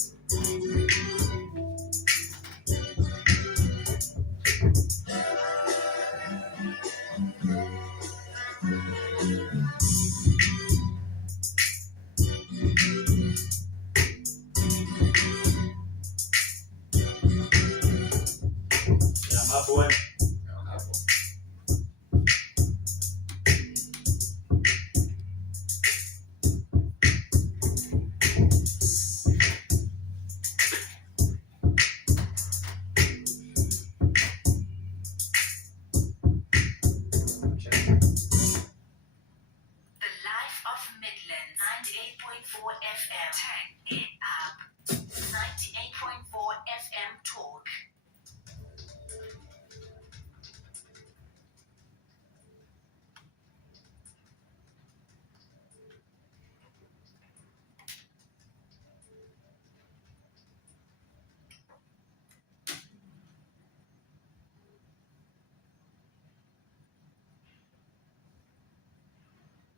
Yeah, my boy. The Life of Midlands, 98.4 FM. Turn it up. 98.4 FM Talk.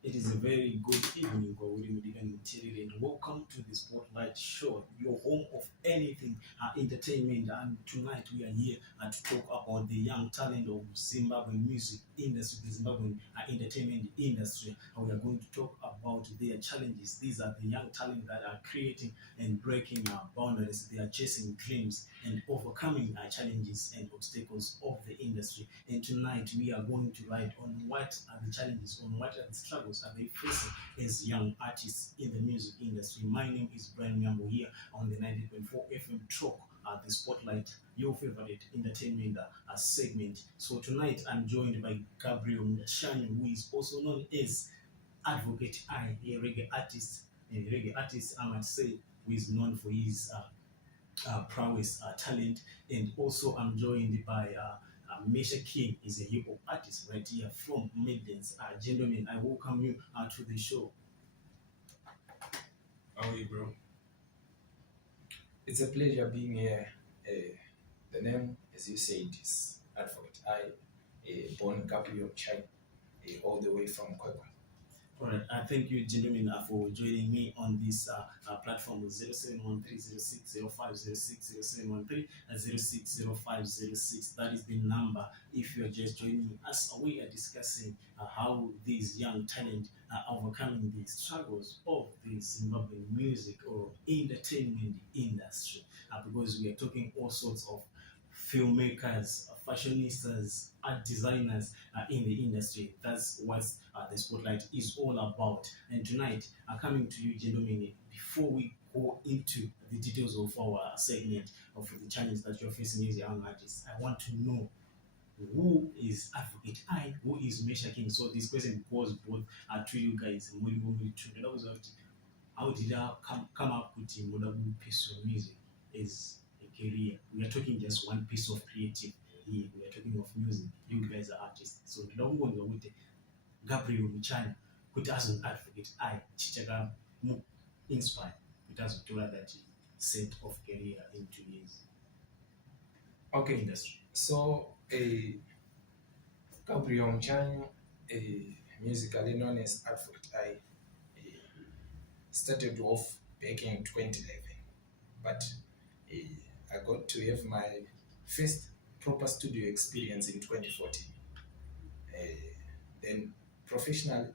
It is a very good evening, Gawuri Medigan Interior, and welcome to the Spotlight Show, your home of anything entertainment. And tonight we are here to talk about the young talent of Zimbabwean music industry, the Zimbabwean entertainment industry. And we are going to talk about their challenges. These are the young talent that are creating and breaking boundaries. They are chasing dreams and overcoming challenges and obstacles of the industry. And tonight we are going to write on what are the challenges, on what are the struggles are they facing as young artists in the music industry. My name is Brian Nyambo here on the 90.4 FM Talk, the Spotlight, your favorite entertainment segment. So tonight I'm joined by Gabriel Mchanyu, who is also known as Advocate I, a reggae artist, I might say, who is known for his prowess, talent, and also I'm joined by Mesha King. Is a hip hop artist right here from Midlands. Gentlemen, I welcome you to the show. How are you, bro? It's a pleasure being here. The name, as you said, is Advocate I, born Gabriel Chai, all the way from Kwekwe. All right, thank you, gentlemen, for joining me on this platform with 0713-060506, That is the number. If you are just joining us, we are discussing how these young talent are overcoming the struggles of the Zimbabwean music or entertainment industry. Because we are talking all sorts of filmmakers, fashionistas, art designers in the industry. That's what the spotlight is all about. And tonight, coming to you, gentlemen, before we go into the details of our segment of the challenges that you're facing as young artists, I want to know who is Advocate I, who is Mesha King. So this question goes both to you guys. How did I come up with the piece of music as a career? We are talking just one piece of creative here. We are talking of music. You guys are artists. So ndinobonga kuti Gabriel Mchana kuti azonadvocate I chichaka mu inspire kuti azotora that set of career into his Okay, industry. so Gabriel Mchanyu, musically known as Advocate I, started off back in 2011, but I got to have my first proper studio experience in 2014. Then professionally,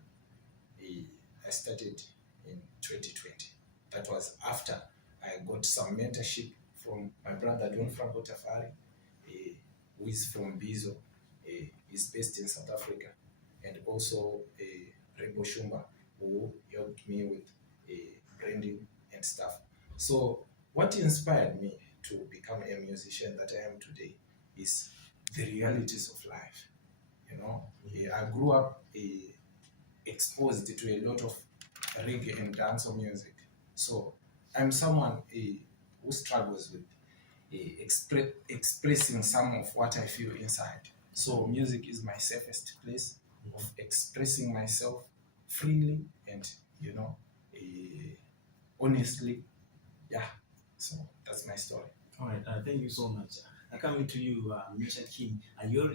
I started in 2020. That was after I got some mentorship from my brother Don Franco Tafari, who is from Bizo, is based in South Africa, and also Rebo Shumba, who helped me with branding and stuff. So what inspired me to become a musician that I am today is the realities of life. You know, I grew up exposed to a lot of reggae and dancehall music. So I'm someone who struggles with expressing some of what I feel inside. So music is my safest place of expressing myself freely and, you know, honestly. Yeah, so that's my story. All right, thank you so much. Coming to you, Mr. King,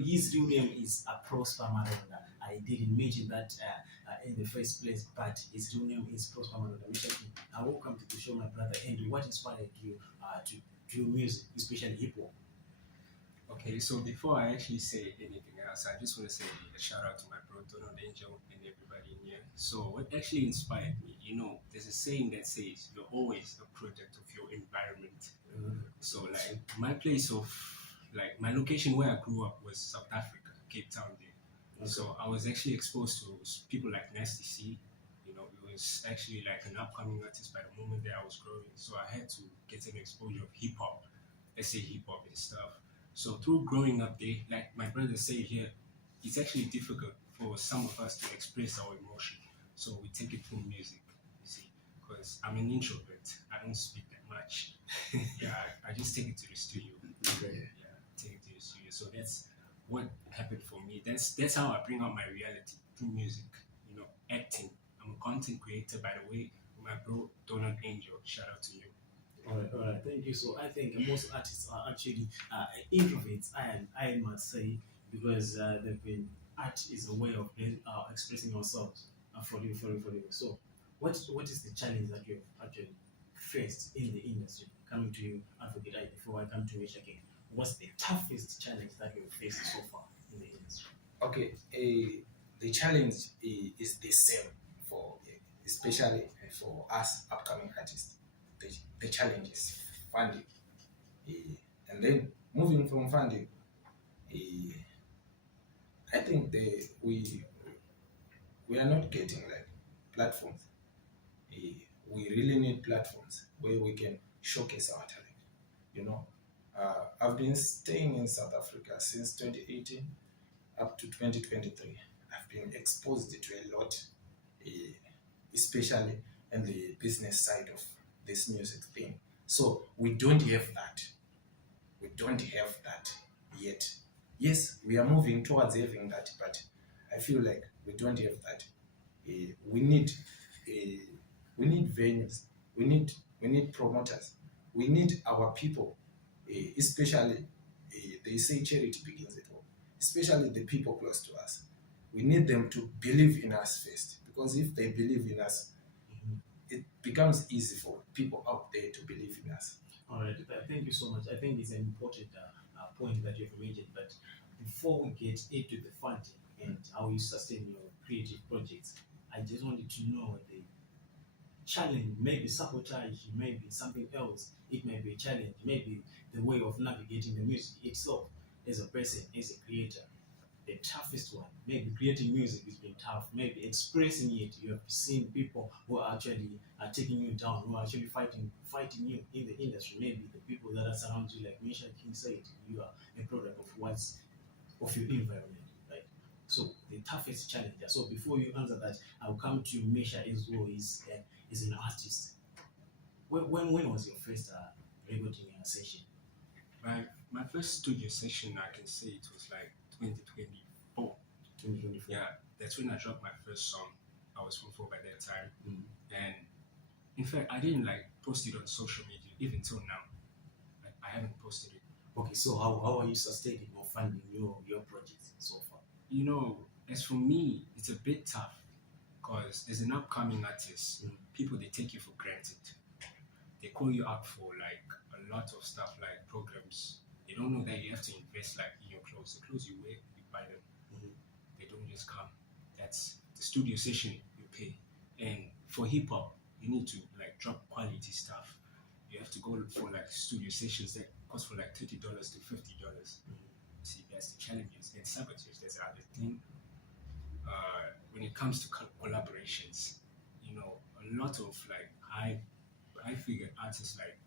his real name is Prosper Maronda. I didn't mention that in the first place, but his real name is Prosper Manoda Mesha King. Welcome to the show, my brother. And what inspired you to do music, especially hip hop? Okay, so before I actually say anything else, I just want to say a shout out to my bro Donald Angel and everybody in here. So what actually inspired me, there's a saying that says you're always a product of your environment. So like my location where I grew up was South Africa, Cape Town there. Okay. So I was actually exposed to people like Nasty C. It was actually like an upcoming artist by the moment that I was growing. So I had to get an exposure of hip hop, let's say hip hop and stuff. So through growing up there, like my brother said here, it's actually difficult for some of us to express our emotion. So we take it through music, you see, because I'm an introvert. I don't speak that much. Yeah, I just take it to the studio. Okay. Yeah, take it to the studio. So that's what happened for me. That's how I bring out my reality through music. Acting. I'm a content creator, by the way. My bro Donald Angel. Shout out to you. All right, thank you. So I think most artists are actually introverts, I must say, because they've been art is a way of expressing ourselves for you. So, what is the challenge that you've actually faced in the industry? Coming to you, Advocate I, before I come to Mesha King, what's the toughest challenge that you've faced so far in the industry? Okay, the challenge is the same for, especially for us upcoming artists. The challenge is funding. And then moving from funding, I think we are not getting like platforms. We really need platforms where we can showcase our talent. I've been staying in South Africa since 2018 up to 2023. I've been exposed to a lot, especially in the business side of this music thing. So we don't have that. We don't have that yet. Yes, we are moving towards having that, but I feel like we don't have that. We need venues. We need promoters. We need our people, especially they say charity begins at home. Especially the people close to us. We need them to believe in us first, because if they believe in us, it becomes easy for people out there to believe in us. All right, thank you so much. I think it's an important point that you've mentioned. But before we get into the funding and how you sustain your creative projects, I just wanted to know the challenge, maybe sabotage, maybe something else. It may be a challenge, maybe the way of navigating the music itself as a person, as a creator. The toughest one, maybe creating music has been tough, maybe expressing it. You have seen people who are actually taking you down, who are actually fighting you in the industry. Maybe the people that are surrounding you, like Mesha King said, you are a product of your environment, right? So the toughest challenge. So before you answer that, I'll come to Mesha as well. Is an artist. When was your first recording session? My first studio session, I can say it was like 2024. 2024. Yeah, that's when I dropped my first song. I was 4 by that time. And in fact, I didn't like post it on social media, even till now. I haven't posted it. Okay, so how are you sustaining or funding your projects so far? As for me, it's a bit tough because as an upcoming artist, people, they take you for granted. They call you up for like a lot of stuff like programs. They don't know that you have to invest like in your clothes. The clothes you wear, you buy them. They don't just come. That's the studio session you pay. And for hip hop, you need to like drop quality stuff. You have to go for like studio sessions that cost for like $30 to $50. See, that's the challenges. And sabotage, that's the other thing. When it comes to collaborations, a lot of like high figure artists, like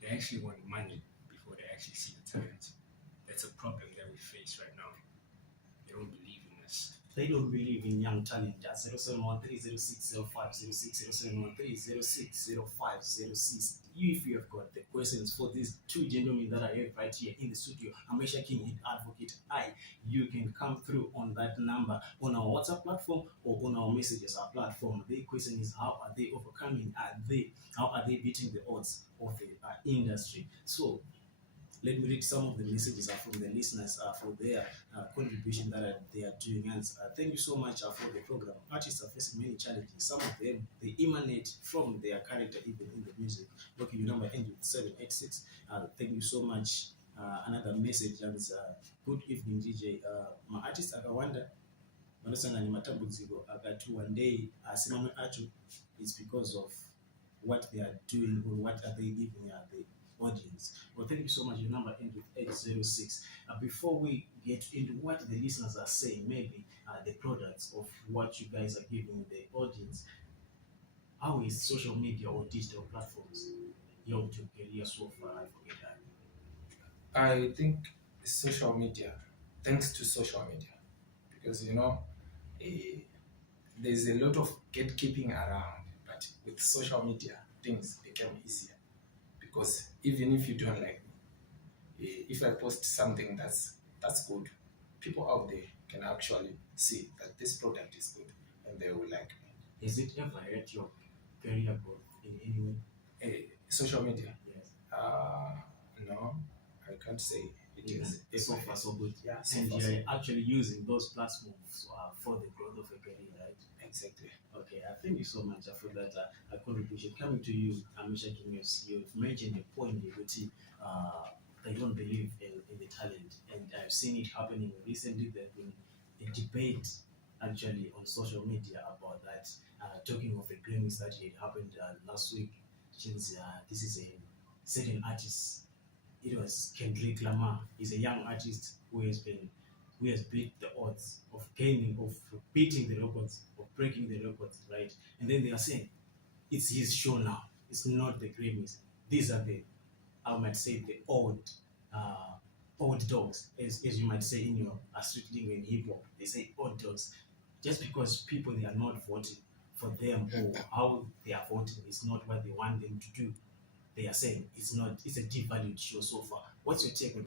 they actually want money before they actually see the talent. That's a problem that we face right now. They don't believe in us. They don't believe in young talent. 0713060506, 0713060506. If you have got the questions for these two gentlemen that I have right here in the studio, Mesha King and Advocate I, you can come through on that number on our WhatsApp platform or on our messages platform. The question is, how are they overcoming? How are they beating the odds of the industry? So let me read some of the messages from the listeners for their contribution that they are doing. And thank you so much for the program. Artists are facing many challenges. Some of them, they emanate from their character, even in the music. Okay, your number ends with 786. Thank you so much. Another message, and good evening, DJ. My artist akawanda vanosangana nematambudziko akati one day asi mamwe acho it's because of what they are doing or what are they giving the audience. Well, thank you so much. Your number ends with 806. Before we get into what the listeners are saying, maybe the products of what you guys are giving the audience, how is social media or digital platforms helped your career so far? I forget that. I think social media, thanks to social media, because there's a lot of gatekeeping around, but with social media, things become easier. Because even if you don't like me, if I post something that's good, people out there can actually see that this product is good and they will like me. Has it ever hurt your career growth in any way? Social media? Yes. No, I can't say it is. It's so far so good. Yeah, so And far, so you're actually using those platforms for the growth of a career, right? exactly. Okay, thank you so much for that contribution. Coming to you, Amisha Kinyos, you've mentioned a point that they don't believe in the talent, and I've seen it happening recently. There's been a debate actually on social media about that, talking of the Grammys that had happened last week. Since this is a certain artist, it was Kendrick Lamar. He's a young artist who has beat the odds of beating the records, of breaking the records, right? And then they are saying it's his show now. It's not the Grammys. These are I might say, the old dogs, as you might say in your street lingo in hip hop. They say old dogs, just because people they are not voting for them or how they are voting is not what they want them to do. They are saying it's a devalued show so far. What's your take on